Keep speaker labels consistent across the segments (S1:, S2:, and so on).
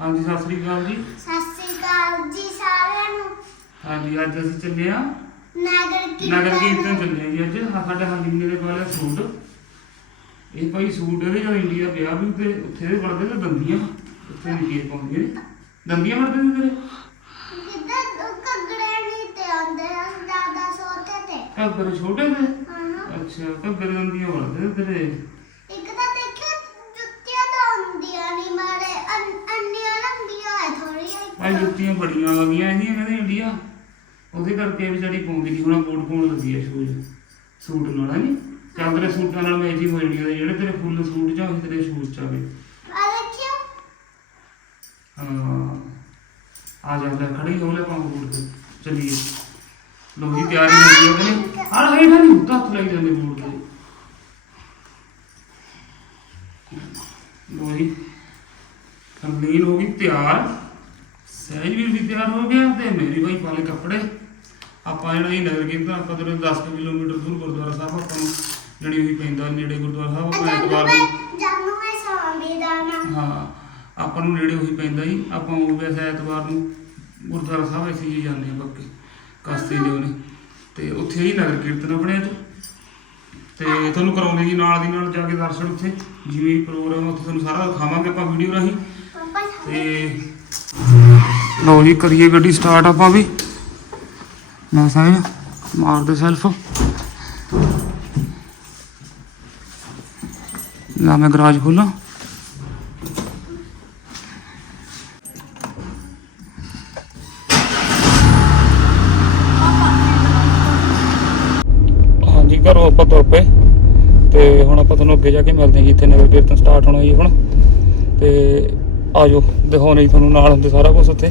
S1: ਹਾਂਜੀ ਸਤਿ ਸ੍ਰੀ ਅਕਾਲ ਜੀ।
S2: ਸਤਿ ਸ੍ਰੀ ਅਕਾਲ ਜੀ ਸਾਰਿਆਂ ਨੂੰ।
S1: ਹਾਂਜੀ ਅੱਜ ਅਸੀਂ ਚੱਲੇ ਆ
S2: ਨਗਰ ਕੀਰਤਨ।
S1: ਨਗਰ ਕੀਰਤਨ ਚੱਲੇ ਆ ਜੀ ਅੱਜ। ਆਹ ਸਾਡੇ ਹਲੀਮੇ ਦੇ ਕੋਲ ਹੈ ਸੂਟ। ਇਹ ਭਾਈ ਸੂਟ ਇਹਦੇ ਜੋ ਇੰਡੀਆ ਪਿਆ ਵੀ ਤੇ ਉੱਥੇ ਦੇ ਵੜਦੇ ਤੇ ਦੰਦੀਆਂ। ਉੱਥੇ ਨਹੀਂ ਕੀ ਪਾਉਂਦੇ ਨੇ। ਦੰਦੀਆਂ ਵੜਦੇ ਨੇ ਤੇਰੇ?
S2: ਕਿੱਦਾਂ ਕਗੜੇ ਨਹੀਂ ਤੇ ਆਉਂਦੇ ਆ ਦਾਦਾ ਸੋਤੇ ਤੇ।
S1: ਘੱਗਰ ਛੋਟੇ ਨੇ?
S2: ਹਾਂ।
S1: ਅੱਛਾ ਘੱਗਰ ਦੰਦੀਆਂ ਵੜਦੇ ਨੇ ਤੇਰੇ
S2: ਇੱਕ ਤਾਂ ਦੇਖਿਆ ਜੁੱਤੀਆਂ ਤਾਂ ਹੁੰਦੀਆਂ ਨਹੀਂ ਮਾਰੇ ਅੰਨ- ਅੰਨੀਆਂ ਲੰਬੀਆਂ ਹੈ
S1: ਭਾਈ ਜੁੱਤੀਆਂ ਬੜੀਆਂ ਆ ਗਈਆਂ ਇਹਦੀਆਂ ਕਹਿੰਦੇ ਇੰਡੀਆ। ਉਹਦੇ ਕਰਕੇ ਵਿਚਾਰੀ ਪਾਉਂਦੀ ਨਹੀਂ ਹੁਣ ਕੋਟ ਪਾਉਣ ਲੱਗੀ ਆ ਸ਼ੂਜ਼ ਸੂਟ ਨਾਲ ਹੈ? ਨੀ ਚੱਲ ਤੇਰੇ ਸੂਟਾਂ ਨਾਲ ਮੈਚਿੰਗ ਹੋ ਜਾਣੀ ਉਹਦੇ ਜਿਹੜੇ ਤੇਰੇ ਫੁੱਲ ਸੂਟ ਜਾਂ ਉਹੀ ਤੇਰੇ ਸ਼ੂਜ਼ ਚ ਆਵੇ
S2: ਆ
S1: ਹਾਂ। ਜਾ ਲੈ ਖੜੀ ਹੋ ਲੈ ਪੰਪ ਬੂਟ ਤੇ। ਚਲੀਏ। ਲੋ ਜੀ ਤਿਆਰੀ ਹੋ ਗਈ ਆਪਣੇ ਆ ਹੈ ਨਾ ਨਹੀਂ ਹੱਥ ਲਾਈ ਜਾਂਦੇ ਬੂਟ ਤੇ। ਲੋ ਜੀ। ਕੰਦੀਨ ਹੋ ਗਈ ਤਿਆਰ। ਸਹਿਜ ਵੀਰ ਵੀ ਤਿਆਰ ਹੋ ਗਿਆ ਤੇ ਮੇਰੀ ਭਾਈ ਪਾਲੇ ਕੱਪੜੇ। ਆਪਾਂ ਜਿਹੜਾ ਇਹ ਨਗਰ ਕੀਰਤਨ ਆਪਾਂ ਤੋਂ 10 ਕੁ ਕਿਲੋਮੀਟਰ ਦੂਰ ਗੁਰਦੁਆਰਾ ਸਾਹਿਬ ਆਪਾਂ ਨੂੰ ਜਣੀ ਹੋਈ ਪੈਂਦਾ ਨੇੜੇ ਗੁਰਦੁਆਰਾ ਸਾਹਿਬ ਆਪਾਂ ਐਤਵਾਰ ਨੂੰ
S2: ਜਾਨੂ ਮੈਂ ਸੰਵਿਧਾਨ
S1: ਹਾਂ ਆਪਾਂ ਨੂੰ ਨੇੜੇ ਉਹੀ ਪੈਂਦਾ ਜੀ। ਆਪਾਂ ਉਹ ਵੈਸੇ ਐਤਵਾਰ ਨੂੰ ਗੁਰਦੁਆਰਾ ਸਾਹਿਬ ਅਸੀਂ ਜੀ ਜਾਂਦੇ ਹਾਂ ਪੱਕੇ ਕਸਤੇ ਉਹਨੇ ਤੇ ਉੱਥੇ ਹੀ ਨਗਰ ਕੀਰਤਨ ਆਪਣੇ ਅੱਜ ਤੇ ਤੁਹਾਨੂੰ ਕਰਾਉਂਦੇ ਜੀ ਨਾਲ ਦੀ ਨਾਲ ਜਾ ਕੇ ਦਰਸ਼ਨ ਉੱਥੇ। ਜਿਵੇਂ ਪ੍ਰੋਗਰਾਮ ਉੱਥੇ ਤੁਹਾਨੂੰ ਸਾਰਾ ਦਿਖਾਵਾਂਗੇ ਆਪਾਂ ਵੀਡੀਓ ਰਾਹੀਂ। ਤੇ ਲਓ ਜੀ, ਕਰੀਏ ਗੱਡੀ ਸਟਾਰਟ ਆਪਾਂ ਵੀ। ਮੈਂ ਸਾਹਿਬ ਮਾਰ ਦੇ ਸੈਲਫ ਲਾ ਮੈਂ ਗਰਾਜ ਖੋਲਾਂ। ਹਾਂਜੀ, ਘਰੋਂ ਆਪਾਂ ਤੁਰ ਪਏ। ਤੇ ਹੁਣ ਆਪਾਂ ਤੁਹਾਨੂੰ ਅੱਗੇ ਜਾ ਕੇ ਮਿਲਦੇ ਹਾਂ ਜੀ, ਇੱਥੇ ਨਗਰ ਕੀਰਤਨ ਸਟਾਰਟ ਹੋਣਾ ਜੀ ਹੁਣ। ਤੇ ਆਜੋ ਦਿਖਾਉਣੇ ਤੁਹਾਨੂੰ ਨਾਲ ਹੁੰਦੇ ਸਾਰਾ ਕੁਝ ਉੱਥੇ।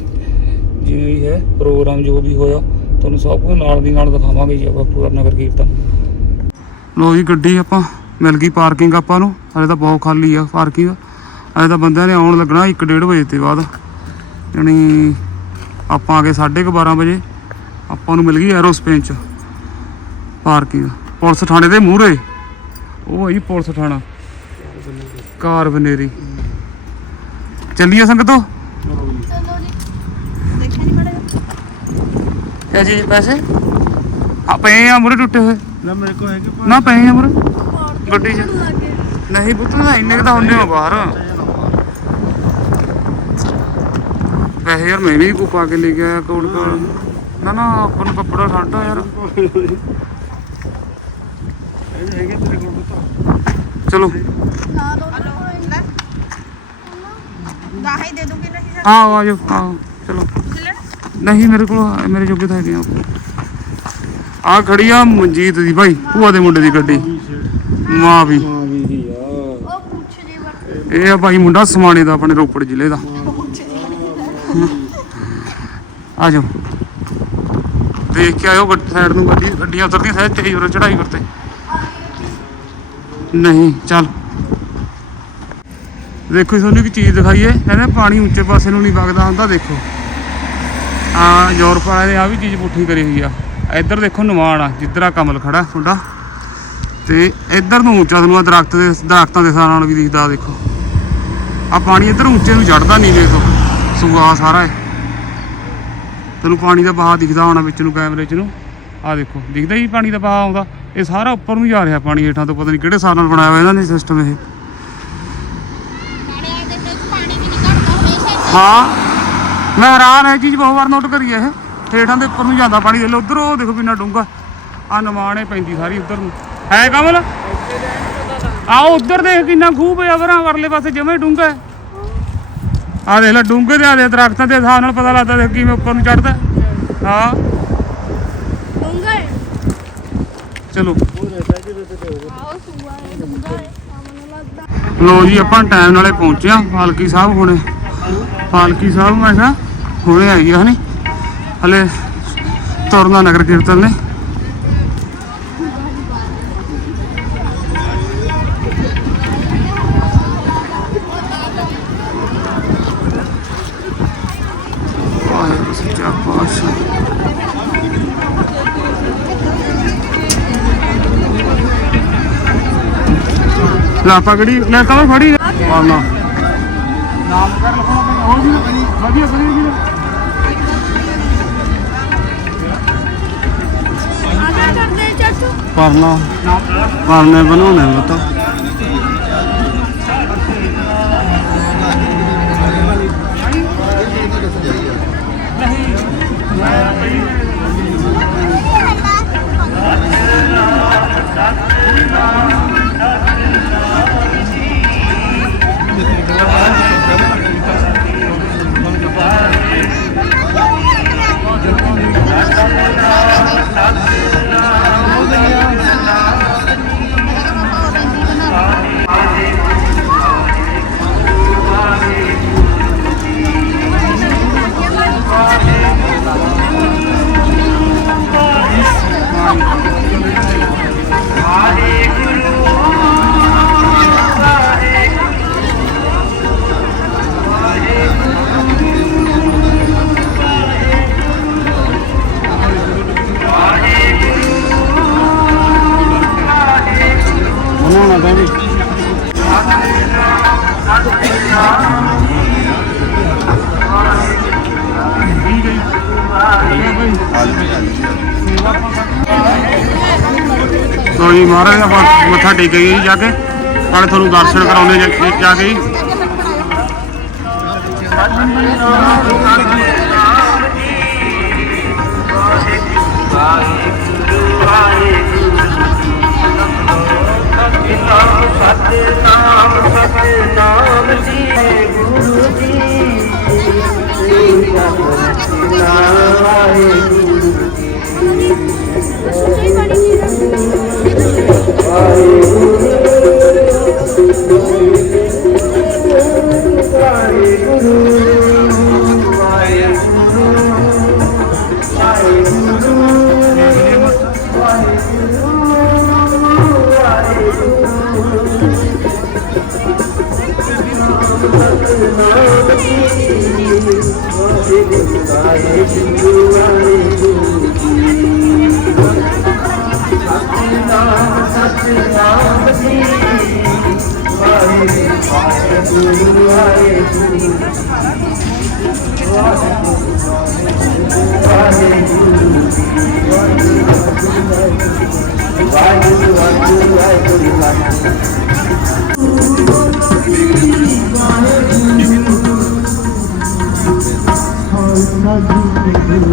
S1: ਜਿਵੇਂ ਵੀ ਹੈ ਪ੍ਰੋਗਰਾਮ ਜੋ ਵੀ ਹੋਇਆ, ਤੁਹਾਨੂੰ ਸਭ ਕੁਝ ਨਾਲ ਦੀ ਨਾਲ ਦਿਖਾਵਾਂਗੇ ਜੀ ਆਪਾਂ ਪੂਰਾ ਨਗਰ ਕੀਰਤਨ। ਲੋ ਜੀ ਗੱਡੀ ਆਪਾਂ, ਮਿਲ ਗਈ ਪਾਰਕਿੰਗ ਆਪਾਂ ਨੂੰ। ਹਲੇ ਤਾਂ ਬਹੁਤ ਖਾਲੀ ਆ ਪਾਰਕਿੰਗ ਹਲੇ ਤਾਂ ਬੰਦਿਆਂ ਨੇ ਆਉਣ ਲੱਗਣਾ 1:30 ਵਜੇ ਤੇ ਬਾਅਦ। ਯਾਨੀ ਆਪਾਂ ਆ ਗਏ 12:30 ਵਜੇ। ਆਪਾਂ ਨੂੰ ਮਿਲ ਗਈ ਐਰੋਸਪੇਸ ਚ ਪਾਰਕਿੰਗ ਪੁਲਿਸ ਥਾਣੇ ਦੇ ਮੂਹਰੇ। ਉਹ ਹੈ ਜੀ ਪੁਲਿਸ ਥਾਣਾ। ਕਾਰ ਬਨੇਰੀ ਚੱਲੀਏ ਸੰਗਤੋ
S2: ਚਲੋ ਜੀ। ਦੇਖਿਆ ਨਹੀਂ ਮੜਾ
S1: ਕਿਆ ਜੀ ਪੈਸੇ। ਆ ਪਏ ਆ ਮੁਰੇ ਟੁੱਟੇ ਹੋਏ।
S3: ਨਾ ਮੇਰੇ ਕੋ ਹੈ ਕਿ
S1: ਨਾ ਪਏ ਆ ਮੁਰੇ। ਗੱਡੀ 'ਚ। ਨਹੀਂ ਪੁੱਤ ਨਾ ਇੰਨੇ ਕੁ ਤਾਂ ਹੁੰਦੇ ਆ ਬਾਹਰ। ਵੈਸੇ ਯਾਰ ਮੈਂ ਵੀ ਕੋ ਪਾ ਕੇ ਲੈ ਕੇ ਆਇਆ ਆਓ ਆਜੋ ਆਓ ਚਲੋ। ਨਹੀਂ ਮੇਰੇ ਕੋਲ ਮੇਰੇ ਜੋਗੇ ਤਾਂ ਹੈਗੇ ਆ ਆ ਖੜੀ ਮਨਜੀਤ ਦੀ ਭਾਈ ਭੂਆ ਦੇ ਮੁੰਡੇ ਦੀ ਗੱਡੀ। ਮਾਂ ਵੀ। ਇਹ ਆ ਭਾਈ ਮੁੰਡਾ ਸਮਾਣੇ ਦਾ ਆਪਣੇ ਰੋਪੜ ਜ਼ਿਲ੍ਹੇ ਦਾ। ਆ ਜਾਓ। ਦੇਖ ਕੇ ਆਇਓ ਗੱਡੀ ਸਾਈਡ ਨੂੰ ਗੱਡੀ ਗੱਡੀਆਂ ਉਤਰਦੀਆਂ ਸਾਇਦ ਤੇ ਹੀ ਉਰੇ ਚੜਾਈ ਕਰਤੇ ਨਹੀਂ ਚੱਲ। ਦੇਖੋ ਜੀ, ਤੁਹਾਨੂੰ ਇੱਕ ਚੀਜ਼ ਦਿਖਾਈਏ। ਕਹਿੰਦੇ ਪਾਣੀ ਉੱਚੇ ਪਾਸੇ ਨੂੰ ਨਹੀਂ ਵਗਦਾ ਹੁੰਦਾ, ਦੇਖੋ। ਆ ਯੂਰਪ ਵਾਲਿਆਂ ਨੇ ਆ ਵੀ ਚੀਜ਼ ਪੁੱਠੀ ਕਰੀ ਹੋਈ ਆ। ਇੱਧਰ ਦੇਖੋ ਨਿਵਾਣ ਆ, ਜਿੱਧਰ ਆ ਕਮਲ ਖੜਾ ਤੁਹਾਡਾ। ਤੇ ਇੱਧਰ ਨੂੰ ਉੱਚਾ, ਤੁਹਾਨੂੰ ਆਹ ਦਰਖਤ ਦੇ ਦਰਖਤਾਂ ਦੇ ਸਾਰਾਂ ਨਾਲ ਵੀ ਦਿਖਦਾ, ਆਹ ਦੇਖੋ। ਆ ਪਾਣੀ ਇੱਧਰ ਉੱਚੇ ਨੂੰ ਚੜਦਾ ਨਹੀਂ, ਵੇਖੋ ਸੁਆ ਸਾਰਾ ਹੈ। ਤੁਹਾਨੂੰ ਪਾਣੀ ਦਾ ਬਹਾਅ ਦਿਖਦਾ ਹੋਣਾ ਵਿੱਚ ਨੂੰ, ਕੈਮਰੇ 'ਚ ਨੂੰ। ਆ ਦੇਖੋ, ਦਿਖਦਾ ਹੀ ਪਾਣੀ ਦਾ ਬਹਾਅ ਆਉਂਦਾ। ਇਹ ਸਾਰਾ ਉੱਪਰ ਨੂੰ ਜਾ ਰਿਹਾ ਪਾਣੀ ਹੇਠਾਂ ਤੋਂ, ਪਤਾ ਨਹੀਂ ਕਿਹੜੇ ਸਾਲ ਨਾਲ ਬਣਾਇਆ ਹੋਇਆ ਇਹਨਾਂ ਨੇ ਸਿਸਟਮ ਇਹ
S2: ਨਾਲੇ ਦੇ ਵਿੱਚ ਪਾਣੀ ਵੀ ਨਹੀਂ ਘਟਦਾ ਹਮੇਸ਼ਾ
S1: ਹਾਂ। ਮੈਂ ਹੈਰਾਨ ਇਹ ਚੀਜ਼ ਬਹੁਤ ਵਾਰ ਨੋਟ ਕਰੀ ਇਹ। ਹੇਠਾਂ ਦੇ ਉੱਪਰ ਨੂੰ ਜਾਂਦਾ ਪਾਣੀ ਦੇ ਲੋ ਉਧਰ ਉਹ ਦੇਖੋ ਕਿੰਨਾ ਡੂੰਘਾ। ਆ ਨਮਾਣੇ ਪੈਂਦੀ ਸਾਰੀ ਉਧਰ ਨੂੰ। ਹੈ ਕਮਲ? ਆ ਉਧਰ ਦੇਖ ਕਿੰਨਾ ਖੂਹ ਪਿਆ ਵਰਾਂ ਵਰਲੇ ਪਾਸੇ ਜਮੇ ਡੂੰਘਾ ਆ ਦੇਖ ਲੈ ਡੂੰਘੇ ਦੇ ਆ ਦੇ ਦਰਖਤਾਂ ਦੇ ਹਿਸਾਬ ਨਾਲ ਪਤਾ ਲੱਗਦਾ ਦੇਖ ਕਿਵੇਂ ਉੱਪਰ ਨੂੰ ਚੜਦਾ ਹਾਂ।
S2: ਡੂੰਗਾ
S1: ਚਲੋ।
S2: ਡੂੰਗਾ
S1: ਲੋ ਜੀ ਆਪਾਂ ਟਾਈਮ ਨਾਲੇ ਪਹੁੰਚੇ ਆ ਪਾਲਕੀ ਸਾਹਿਬ ਹੁਣੇ। ਪਾਲਕੀ ਸਾਹਿਬ ਮੈਂ ਕਿਹਾ ਹੁਣੇ ਆਈ ਆ ਹਨੀ। ਹਲੇ ਤੁਰਨਾ ਨਗਰ ਕੀਰਤਨ ਨੇ। ਲਾ ਪਗੜੀ ਲੈ ਤਾਂ ਫੜੀ ਵਾਲਾ ਨਾਮ ਕਰ ਲਖਣਾ
S3: ਹੋਰ ਵੀ ਵਧੀਆ ਵਧੀਆ ਵੀਰ
S4: ਆ ਕੀ ਕਰਦੇ ਚਾਚੂ
S3: Nanana.
S1: ਲੋ ਜੀ ਮਹਾਰਾਜ ਦਾ ਮ- ਮੱਥਾ ਟੇਕੀਏ ਜੀ ਜਾ ਕੇ। ਨਾਲੇ ਤੁਹਾਨੂੰ ਦਰਸ਼ਨ ਕਰਾਉਂਦੇ ਜਾ- ਜਾ ਕੇ ਜੀ ਵਾਹਿਗੁਰੂ ਵਾਹਿਗੁਰੂ ਵਾਹਿਗੁਰੂ ਵਾਹਿਗੁਰੂ ਵਾਹਿਗੁਰੂ ਵਾਹਿਗੁਰੂ ਹਾਲ ਨਾ ਜੀ ਗੁਰੂ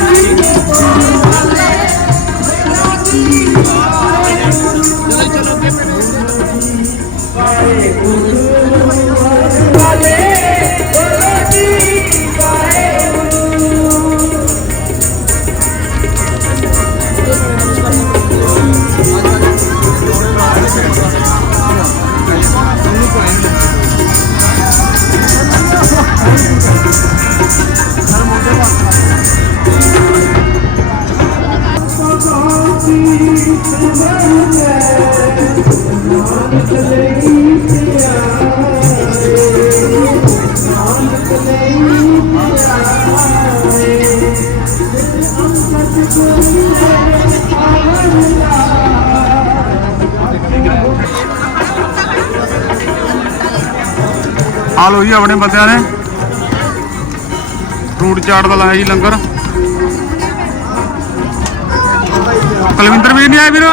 S1: ਆ ਲੋ ਜੀ ਆਪਣੇ ਬੰਦਿਆਂ ਨੇ। ਫਰੂਟ ਚਾਟ ਦਾ ਲਾਇਆ ਜੀ ਲੰਗਰ। ਕੁਲਵਿੰਦਰ ਵੀਰ ਨਹੀਂ ਆਏ ਵੀਰ?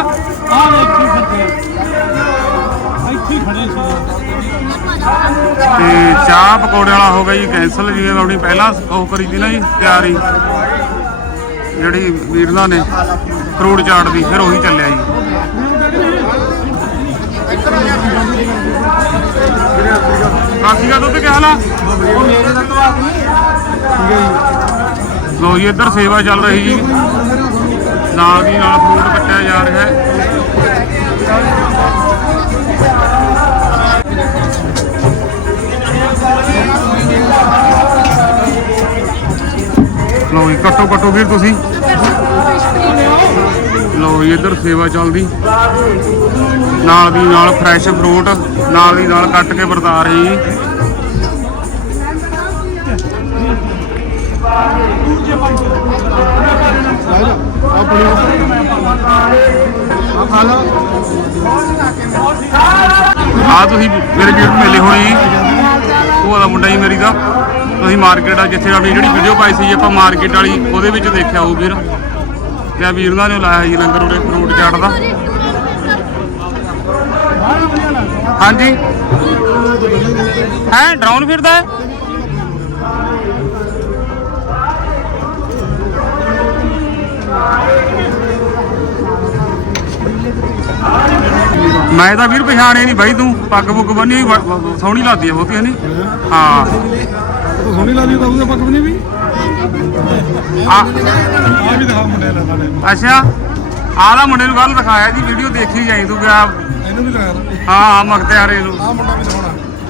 S1: ਤੇ ਚਾਹ ਪਕੌੜੇ ਵਾਲਾ ਹੋ ਗਿਆ ਜੀ ਕੈਂਸਲ ਜਿਵੇਂ ਆਪਣੀ ਪਹਿਲਾਂ ਉਹ ਕਰੀ ਸੀ ਨਾ ਜੀ, ਤਿਆਰੀ। ਜਿਹੜੀ ਵੀਰਨਾ ਨੇ ਫਰੂਟ ਚਾਟ ਦੀ, ਫਿਰ ਉਹੀ ਚੱਲਿਆ ਜੀ। ਕਾਸੀ ਦਾ ਦੁੱਧ ਕਿਆ ਹਾਲ ਆ? ਲੋ ਜੀ, ਇੱਧਰ ਸੇਵਾ ਚੱਲ ਰਹੀ ਜੀ। ਨਾਲ ਦੀ ਨਾਲ ਫਰੂਟ ਕੱਟਿਆ ਜਾ ਰਿਹਾ ਹੈ। ਲੋ ਜੀ, ਕੱਟੋ ਕੱਟੋ ਵੀਰ ਤੁਸੀਂ। ਲਓ ਜੀ, ਇੱਧਰ ਸੇਵਾ ਚੱਲਦੀ। ਨਾਲ ਦੀ ਨਾਲ ਫਰੈਸ਼ ਫਰੂਟ ਨਾਲ ਦੀ ਨਾਲ ਕੱਟ ਕੇ ਵਰਤਾ ਰਹੀ।
S3: ਆ
S1: ਤੁਸੀਂ ਮੇਰੇ ਵੀਰ ਮਿਲੇ ਹੋਣੇ ਜੀ। ਉਹ ਦਾ ਮੁੰਡਾ ਜੀ ਮੇਰੀ ਦਾ। ਤੁਸੀਂ ਮਾਰਕੀਟ ਆ ਜਿੱਥੇ ਆਪਣੀ ਜਿਹੜੀ ਵੀਡੀਓ ਪਾਈ ਸੀ ਆਪਾਂ ਮਾਰਕੀਟ ਵਾਲੀ, ਉਹਦੇ ਵਿੱਚ ਦੇਖਿਆ ਹੋਊ ਵੀਰ। ਤੇ ਵੀਰ ਨਾਲ ਨੇ ਲਾਇਆ ਜੀ ਲੰਗਰ ਉਰੇ ਫਰੂਟ ਚਾਟ ਦਾ। ਹਾਂਜੀ। ਹੈ ਡਰਾਉਨ ਫਿਰਦਾ ਹੈ? ਮੈਂ ਤਾਂ ਵੀਰ ਪਛਾਣੇ ਨਹੀਂ ਬਾਈ ਤੂੰ। ਪੱਗ ਪੁੱਗ ਬੰਨੀ ਹੋਈ ਸੋਹਣੀ ਲੱਗਦੀ ਆ ਬਹੁਤੀ ਹਨੀ ਹਾਂ।
S3: ਤੂੰ ਸੋਹਣੀ ਲਾ ਲਈ ਤਾਂ ਉਹਦੇ ਪੱਕ ਬਣੀ ਵੀ?
S1: ਆ
S3: ਆ ਵੀ ਦਿਖਾ ਮੁੰਡੇ ਦਾ ਸਾਡੇ
S1: ਅੱਛਾ। ਆਹ ਦਾ ਮੁੰਡੇ ਨੂੰ ਕੱਲ ਦਿਖਾਇਆ ਜੀ ਵੀਡੀਓ ਦੇਖੀ ਜਾਈ ਤੂੰ ਗਿਆ
S3: ਇਹਨੂੰ ਵੀ ਦਿਖਾ ਲਾ
S1: ਹਾਂ ਹਾਂ ਮਖਤਿਆਰੇ ਨੂੰ।
S3: ਆ ਮੁੰਡਾ ਵੀ ਦਿਖਾਉਣਾ।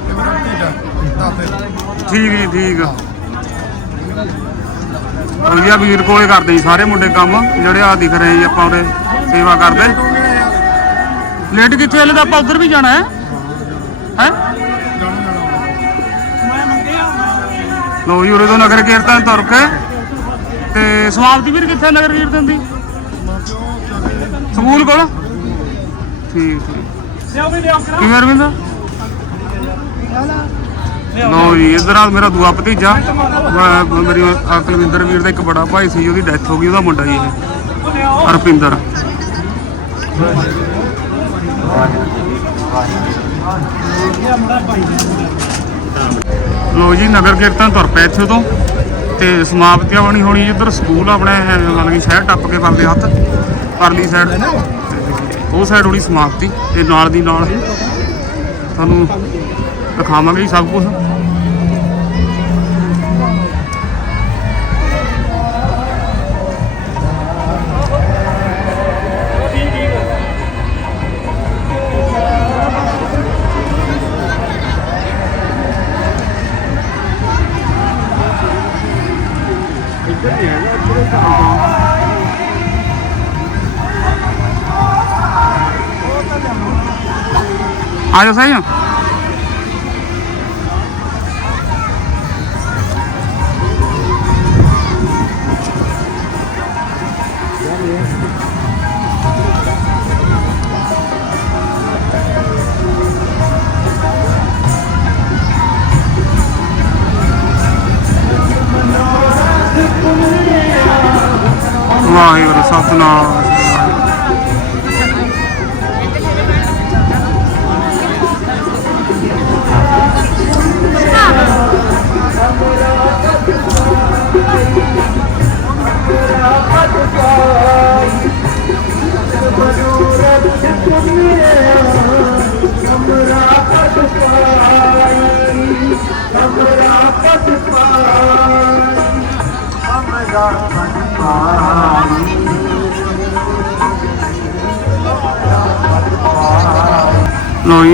S3: ਇਹ ਮੇਰਾ ਭਤੀਜਾ ਦਾਤੇ
S1: ਠੀਕ ਜੀ ਠੀਕ ਵਧੀਆ ਵੀਰ ਕੋਲੇ ਕਰਦੇ ਜੀ ਸਾਰੇ ਮੁੰਡੇ ਕੰਮ ਜਿਹੜੇ ਆ ਦਿਖ ਰਹੇ ਜੀ ਆਪਾਂ ਉਹਦੇ ਸੇਵਾ ਕਰਦੇ। ਲੇਟ ਕਿੱਥੇ ਹਲੇ ਤਾਂ ਆਪਾਂ ਉਧਰ ਵੀ ਜਾਣਾ ਹੈ। ਹੈ? ਲੋ ਜੀ ਉਰੇ ਤੋਂ ਨਗਰ ਕੀਰਤਨ ਤੁਰ ਕੇ। ਤੇ ਸਮਾਪਤੀ ਵੀਰ ਕਿੱਥੇ ਨਗਰ ਕੀਰਤਨ ਦੀ? ਸਕੂਲ ਕੋਲ? ਠੀਕ ਠੀਕ। ਕਿਵੇਂ ਅਰਵਿੰਦ? ਲੋ ਜੀ ਇਧਰ ਆ ਮੇਰਾ ਦੂਆ ਭਤੀਜਾ ਮੇਰੀ ਆਹ ਕੁਲਵਿੰਦਰ ਵੀਰ ਦਾ ਇੱਕ ਬੜਾ ਭਾਈ ਸੀ, ਉਹਦੀ ਡੈਥ ਹੋ ਗਈ, ਉਹਦਾ ਮੁੰਡਾ ਜੀ ਇਹ, ਹਰਪਿੰਦਰ। ਲੋ ਜੀ, ਨਗਰ ਕੀਰਤਨ ਤੁਰ ਪਿਆ ਇੱਥੇ ਤੋਂ ਤੇ ਸਮਾਪਤੀ ਬਣੀ ਹੋਣੀ ਜਿੱਧਰ ਸਕੂਲ ਆਪਣੇ ਮਤਲਬ ਕਿ ਸ਼ਹਿਰ ਟੱਪ ਕੇ ਪਰਲੇ ਹੱਥ, ਪਰਲੀ ਸਾਈਡ ਉਹ ਸਾਈਡ ਹੋਣੀ ਸਮਾਪਤੀ, ਤੇ ਨਾਲ ਦੀ ਨਾਲ, ਤੁਹਾਨੂੰ ਦਿਖਾਵਾਂਗੇ ਜੀ ਸਭ ਕੁਝ ਆ ਜਾਓ sapno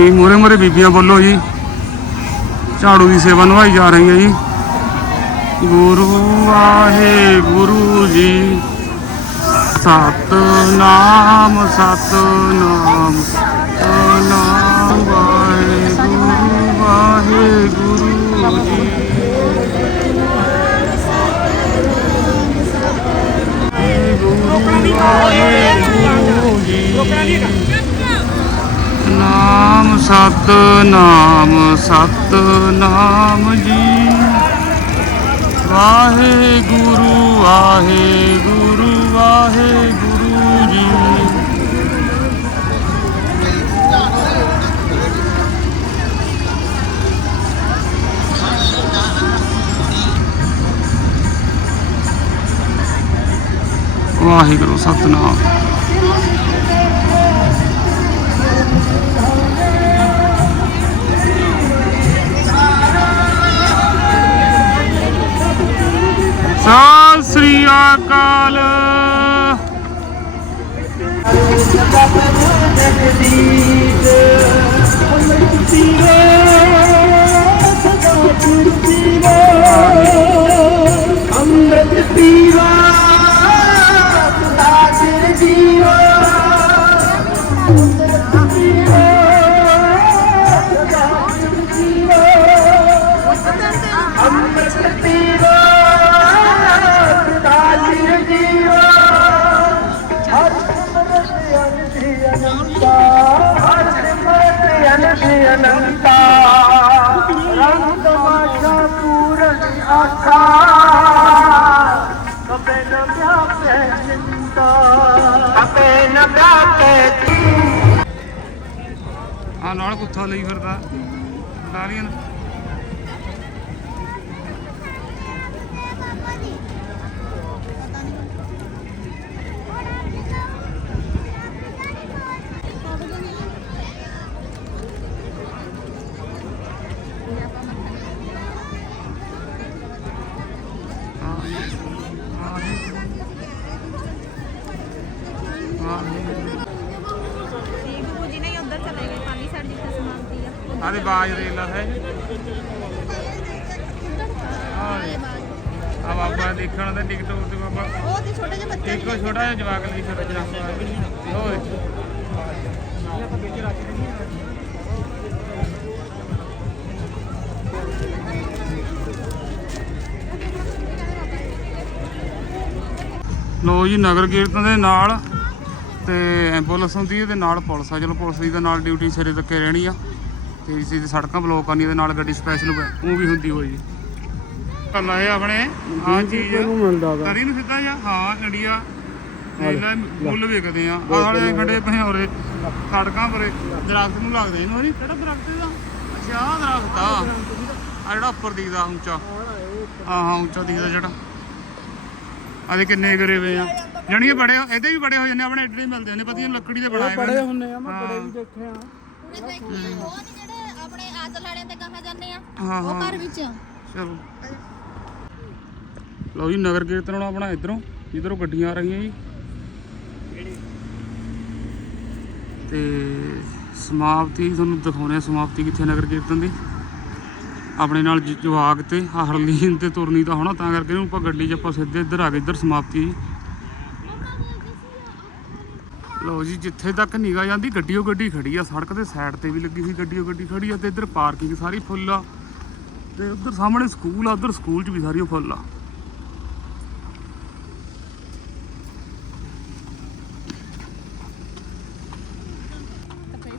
S1: ਜੀ, ਮੂਰੇ ਮੂਰੇ ਬੀਬੀਆਂ ਬੋਲੋ ਜੀ। ਝਾੜੂ ਦੀ ਸੇਵਾ ਨਿਭਾਈ ਜਾ ਰਹੀ ਹੈ ਜੀ। ਗੁਰੂ ਆਹੇ ਗੁਰੂ ਜੀ। ਸਤਨਾਮ ਸਤਨਾਮ ਸਤਨਾਮ ਵਾਹਿਗੁਰੂ ਵਾਹਿਗੁਰੂ ਜੀ। ਸਤਨਾਮ ਸਤਨਾਮ ਜੀ। ਵਾਹਿਗੁਰੂ ਵਾਹਿਗੁਰੂ ਵਾਹਿਗੁਰੂ ਜੀ। ਵਾਹਿਗੁਰੂ ਸਤਨਾਮ।
S5: ਆ
S1: ਨਾਲ ਕੁੱਥਾ ਲਈ ਫਿਰਦਾ ਦਾਰੀਆਂ ਬਾਜ ਰੇਲਾ ਹੈ। ਆ ਬਾਬਾ ਦੇਖਣ ਦਾ ਟਿਕਟੋਕ ਤੇ ਬਾਬਾ।
S4: ਉਹ ਤੇ ਛੋਟੇ ਜਿਹੇ ਬੱਚੇ
S1: ਇੱਕ ਛੋਟਾ ਜਿਹਾ ਜਵਾਕ ਲਈ ਫਿਰ ਲੋ ਜੀ ਨਗਰ ਕੀਰਤਨ ਦੇ ਨਾਲ ਤੇ ਐਂਬੂਲੈਂਸ ਹੁੰਦੀ ਹੈ ਤੇ ਨਾਲ ਪੁਲਿਸ ਆ। ਚਲੋ ਪੁਲਿਸ ਦੀ ਤਾਂ ਨਾਲ ਡਿਊਟੀ ਸਿਰੇ ਤੱਕੇ ਰਹਿਣੀ ਆ। ਤੇ ਇਸੇ ਦੀ ਸੜਕਾਂ ਬਲੌਕ ਕਰਨੀ ਤੇ ਨਾਲ ਗੱਡੀ ਸਪੈਸ਼ਲ ਉਹ ਵੀ ਹੁੰਦੀ ਹੋਈ। ਜੀ ਕੱਲਾ ਇਹ ਆਪਣੇ ਆ ਚੀਜ਼
S3: ਮਿਲਦਾ
S1: ਕਰੀ ਨੂੰ ਸਿੱਧਾ ਜਾਂ ਹਾਂ ਇੰਡੀਆ ਇਹਦਾ ਮੁੱਲ ਵੇਚਦੇ ਆ। ਆਹ ਵਾਲੇ ਖੜੇ ਪਏ ਹੋਰੇ ਸੜਕਾਂ ਪਰੇ। ਦਰਖਤ ਨੂੰ ਲੱਗਦੇ ਇਹਨੂੰ ਨਹੀਂ ਕਿਹੜਾ ਦਰਖਤ ਇਹਦਾ? ਅੱਛਾ ਦਰਖਤ ਆ। ਆ ਜਿਹੜਾ ਉੱਪਰ ਦਿਖਦਾ ਉੱਚਾ। ਹਾਂ ਹਾਂ ਉੱਚਾ ਦਿਖਦਾ ਜਿਹੜਾ। ਆਦੇ ਕਿੰਨੇ ਗਰੇ ਹੋਏ ਆ। ਜਣੀ ਇਹ ਬੜੇ ਇਹਦੇ ਵੀ ਬੜੇ ਹੋ ਜਾਂਦੇ ਆ, ਆਪਣੇ ਹੀ ਮਿਲਦੇ ਨੇ ਪਤੀ ਲੱਕੜੀ ਦੇ ਬਣਾਏ ਨੇ।
S3: ਹੁੰਨੇ ਆ
S1: ਮੈਂ ਬੜੇ ਵੀ
S3: ਦੇਖੇ ਆ।
S1: ਹਾਂ
S4: ਉਹ
S1: ਹਾਂ।
S4: ਘਰ ਵਿੱਚ।
S1: ਚਲੋ। ਲਓ ਜੀ ਨਗਰ ਕੀਰਤਨ ਹੋਣਾ ਆਪਣਾ ਇਧਰੋਂ ਇਧਰੋਂ ਗੱਡੀਆਂ ਆ ਰਹੀਆਂ ਜੀ। ਤੇ ਸਮਾਪਤੀ ਤੁਹਾਨੂੰ ਦਿਖਾਉਣੇ ਆ ਸਮਾਪਤੀ ਕਿੱਥੇ ਨਗਰ ਕੀਰਤਨ ਦੀ। ਆਪਣੇ ਨਾਲ ਜ- ਜਵਾਕ ਤੇ ਹਰਲੀਨ ਤੇ ਤੁਰਨੀ ਤਾਂ ਹੋਣਾ ਤਾਂ ਕਰਕੇ ਇਹਨੂੰ ਆਪਾਂ ਗੱਡੀ 'ਚ ਆਪਾਂ ਸਿੱਧੇ ਇੱਧਰ ਆ ਗਏ ਇੱਧਰ ਸਮਾਪਤੀ ਲਓ ਜੀ ਜਿੱਥੇ ਤੱਕ ਨਿਗਾਹ ਜਾਂਦੀ ਗੱਡੀਓ ਗੱਡੀ ਖੜੀ ਆ ਸੜਕ ਦੇ ਸਾਈਡ ਤੇ ਵੀ ਲੱਗੀ ਸੀ ਗੱਡੀਓ ਗੱਡੀ ਖੜੀ ਆ ਤੇ ਇੱਧਰ ਪਾਰਕਿੰਗ ਸਾਰੀ ਫੁੱਲ ਆ। ਤੇ ਉੱਧਰ ਸਾਹਮਣੇ ਸਕੂਲ ਆ, ਉੱਧਰ ਸਕੂਲ 'ਚ ਵੀ ਸਾਰੀ ਉਹ ਫੁੱਲ ਆ।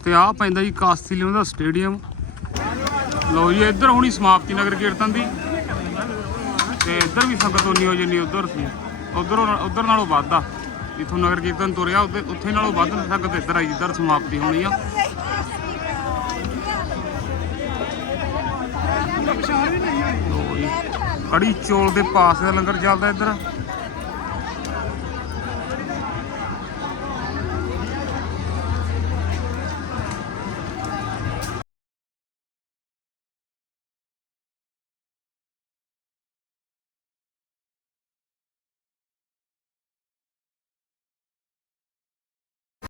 S1: ਤੇ ਆ ਪੈਂਦਾ ਜੀ ਕਾਸਤੀ ਲਿਓ ਦਾ ਸਟੇਡੀਅਮ। ਲਓ ਜੀ, ਇੱਧਰ ਹੋਣੀ ਸਮਾਪਤੀ ਨਗਰ ਕੀਰਤਨ ਦੀ। ਤੇ ਇੱਧਰ ਵੀ ਸੰਗਤ ਉਨੀ ਹੋ ਜੰਨੀ ਉੱਧਰ ਸੀ। ਉੱਧਰ ਉੱਧਰ ਨਾਲੋਂ ਵੱਧ ਆ। ਜਿੱਥੋਂ ਨਗਰ ਕੀਰਤਨ ਤੁਰਿਆ, ਉੱਥੇ ਉੱਥੇ ਨਾਲੋਂ ਵੱਧ ਸੰਗਤ ਇੱਧਰ ਆਈ, ਜਿੱਧਰ ਸਮਾਪਤੀ ਹੋਣੀ ਆ। ਕੜੀ ਚੌਲ ਦੇ ਪਾਸ ਦਾ ਲੰਗਰ ਚੱਲਦਾ ਇੱਧਰ।